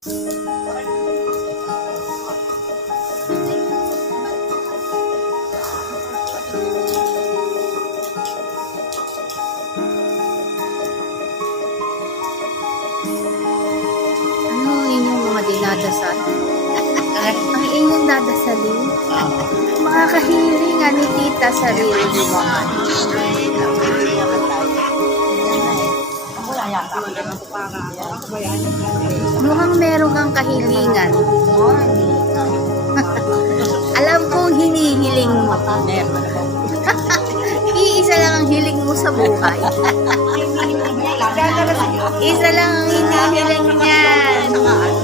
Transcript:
Ano inyong mga dinadasal? Ang inyong dadasalin? Mga kahilingan ni Tita sa reels. Mukhang meron kang kahilingan. Alam kong hinihiling mo. Iisa lang ang hiling mo sa buhay. Isa lang ang hinihiling niyan.